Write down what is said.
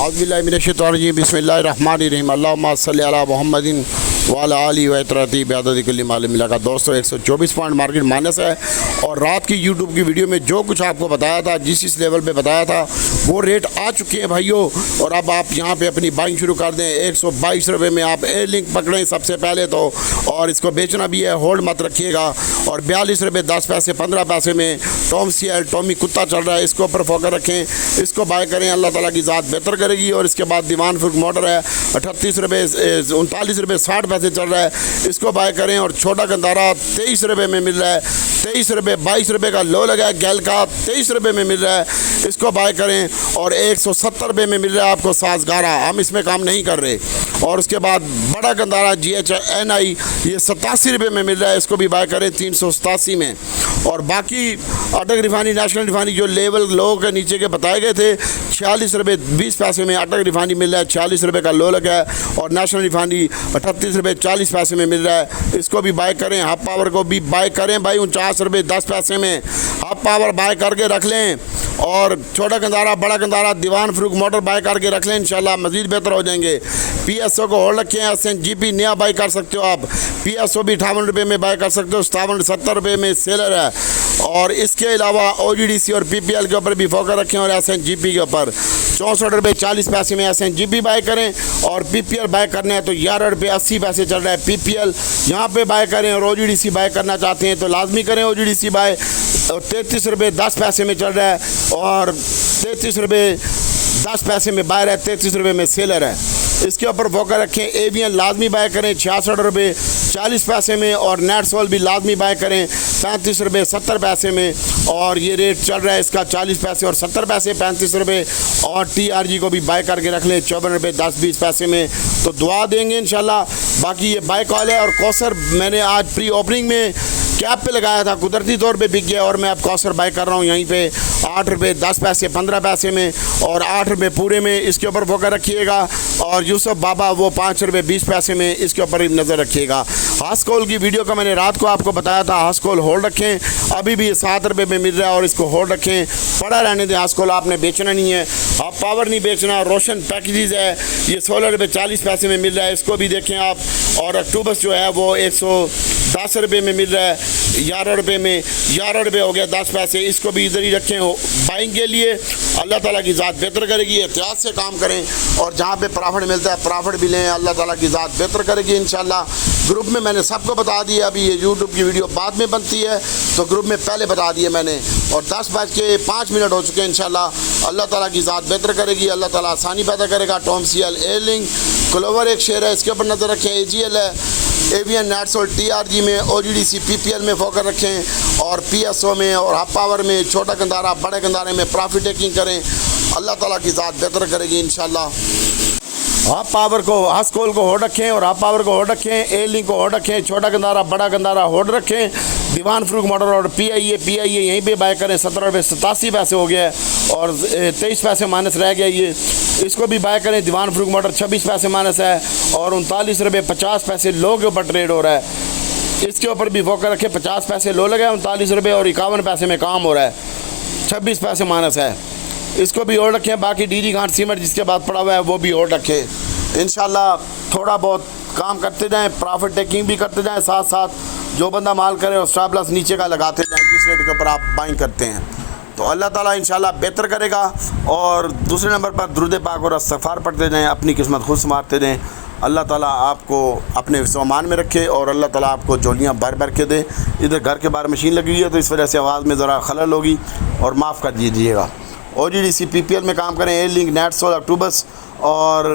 औज़ुबिल्लाहि बिस्मिल्लाहिर्रहमानिर्रहीम अल्लाहुम्मा सल्लि अला मुहम्मदिन वाला आली व इतरती बेअदद कुल्ली मालूम मिला का। दोस्तों 124 पॉइंट मार्केट माइनस है और रात की यूट्यूब की वीडियो में जो कुछ आपको बताया था, जिस लेवल पे बताया था वो रेट आ चुके हैं भाइयों। और अब आप यहाँ पे अपनी बाइंग शुरू कर दें। 122 रुपये में आप एयर लिंक पकड़ें सबसे पहले तो, और इसको बेचना भी है, होल्ड मत रखिएगा। और 42 रुपये 10 पैसे 15 पैसे में टॉम CL टॉमी कुत्ता चल रहा है, इसके ऊपर फोकस रखें, इसको बाय करें, अल्लाह ताला की ज़ात बेहतर करेगी। और इसके बाद दीवान फुर्क मोटर है 38 रुपये 39 रुपये 60 पैसे चल रहा है, इसको बाय करें। और छोटा गंदारा 23 रुपये में मिल रहा है, 23 रुपये 22 रुपये का लो लगा है, गैल का 23 रुपये में मिल रहा है, इसको बाय करें। और 170 रुपये में मिल रहा है आपको साजगारा, हम इसमें काम नहीं कर रहे। और उसके बाद बड़ा गंदारा GHNI ये 87 रुपये में मिल रहा है, इसको भी बाय करें 387 में। और बाकी अटक रिफानी नेशनल रिफानी जो लेवल लो के नीचे के बताए गए थे 46 रुपये 20 पैसे में अटक रिफानी मिल रहा है, 46 रुपये का लो लगा है। और नेशनल रिफानी 38 रुपये 40 पैसे में मिल रहा है, इसको भी बाय करें। हाफ पावर को भी बाय करें भाई 49 रुपये 10 पैसे में हाफ पावर बाय करके रख लें। और छोटा गंदारा बड़ा गंदारा दीवान फरूक मोटर बाय करके रख लें, इंशाल्लाह मज़ीद बेहतर हो जाएंगे। PSO को होल्ड रखें, SNGP नया बाय कर सकते हो आप, PSO भी 58 रुपये में बाय कर सकते हो, 70 रुपये में सेलर है। और इसके अलावा OGDC और PPL के ऊपर भी फोकस रखें और SNGP के ऊपर 64 रुपये 40 पैसे में SNGP बाय करें। और PPL बाय करना है तो 11 रुपये 80 पैसे चल रहा है PPL, यहाँ पे बाय करें। और OGDC बाय करना चाहते हैं तो लाजमी करें OGDC बाय, 33 रुपये 10 पैसे में चल रहा है। और 33 रुपये 10 पैसे में बायर है, 33 रुपये में सेलर है, इसके ऊपर फोकस रखें। AVN लाजमी बाय करें 66 रुपये 40 पैसे में। और नेटसोल भी लाजमी बाय करें 35 रुपये 70 पैसे में। और ये रेट चल रहा है इसका 40 पैसे और 70 पैसे 35 रुपये। और TRG को भी बाय करके रख लें 54 रुपये 10-20 पैसे में, तो दुआ देंगे इंशाल्लाह। बाकी ये बाय कॉल है। और कौसर मैंने आज प्री ओपनिंग में कैप पे लगाया था, कुदरती तौर पे बिक गया और मैं अब कौसर बाय कर रहा हूँ यहीं पे 8 रुपये 10 पैसे 15 पैसे में और 8 रुपये पूरे में, इसके ऊपर फोकस रखिएगा। और यूसुफ बाबा वो 5 रुपये 20 पैसे में, इसके ऊपर नज़र रखिएगा। हास्कोल की वीडियो का मैंने रात को आपको बताया था, हास्कोल होल्ड रखें, अभी भी ये 7 रुपये में मिल रहा है और इसको होल्ड रखें, पड़ा रहने दें। हास्कोल आपने बेचना नहीं है, आप पावर नहीं बेचना। रोशन पैकेजेस है ये 16 रुपये 40 पैसे में मिल रहा है, इसको भी देखें आप। और अक्टूबस जो है वो 110 रुपये में मिल रहा है, 11 रुपये में 11 रुपये हो गया 10 पैसे, इसको भी इधर ही रखें हो बाइंग के लिए। अल्लाह ताला की ज़ात बेहतर करेगी, एहतियात से काम करें और जहाँ पे प्रॉफिट मिलता है प्रॉफिट भी लें, अल्लाह ताला की ज़ात बेहतर करेगी इंशाल्लाह। ग्रुप में मैंने सबको बता दिया, अभी ये यूट्यूब की वीडियो बाद में बनती है तो ग्रुप में पहले बता दिए मैंने। और 10:05 हो चुके हैं इंशाल्लाह। अल्लाह ताला की ज़ात बेहतर करेगी, अल्लाह ताला आसानी पैदा करेगा। Tom CL air link clover एक शेयर है, इसके ऊपर नज़र रखें। AGL है, AVN नेटसोल TRG में, OGDC PPL में फोकस रखें। और PSO में और हाफ पावर में छोटा गंदारा बड़े गंदारे में प्रॉफिट टेकिंग करें, अल्लाह ताला की ज़ात बेहतर करेगी इंशाल्लाह। हाफ पावर को हास्कोल को होल्ड रखें और हाफ पावर को होल्ड रखें, एयर लिंक को होल्ड रखें, छोटा गंदारा बड़ा गंदारा होल्ड रखें। दीवान फरूक मोटर और PIA यहीं पे बाय करें, 17 रुपये 87 पैसे हो गया है और 23 पैसे माइनस रह गया ये, इसको भी बाय करें। दीवान फरूक मोटर 26 पैसे माइनस है और 39 रुपये 50 पैसे लो के ऊपर ट्रेड हो रहा है, इसके ऊपर भी फोकस रखें। 50 पैसे लो लगे, 39 रुपये और 51 पैसे में काम हो रहा है, 26 पैसे माइनस है, इसको भी होल्ड रखें। बाकी DG घाट सीमेंट जिसके बाद पड़ा हुआ है वो भी होल्ड रखें इंशाल्लाह। थोड़ा बहुत काम करते जाएं, प्रॉफिट टेकिंग भी करते जाएं, साथ साथ जो बंदा माल करे और स्टॉप लॉस नीचे का लगाते जाएं जिस रेट के ऊपर आप बाइंग करते हैं, तो अल्लाह ताला इंशाल्लाह बेहतर करेगा। और दूसरे नंबर पर दुरूद पाक और इस्तिग़फ़ार पढ़ते जाएं, अपनी किस्मत खुद संवारते जाएं। अल्लाह ताला आपको अपने सामान में रखे और अल्लाह ताला आपको झोलियाँ भर भर के दे। इधर घर के बाहर मशीन लगी हुई है तो इस वजह से आवाज़ में ज़रा खलल होगी और माफ़ कर दीजिएगा। OGDC PPL में काम करें, एयर लिंक नेटसोल अक्टूबस और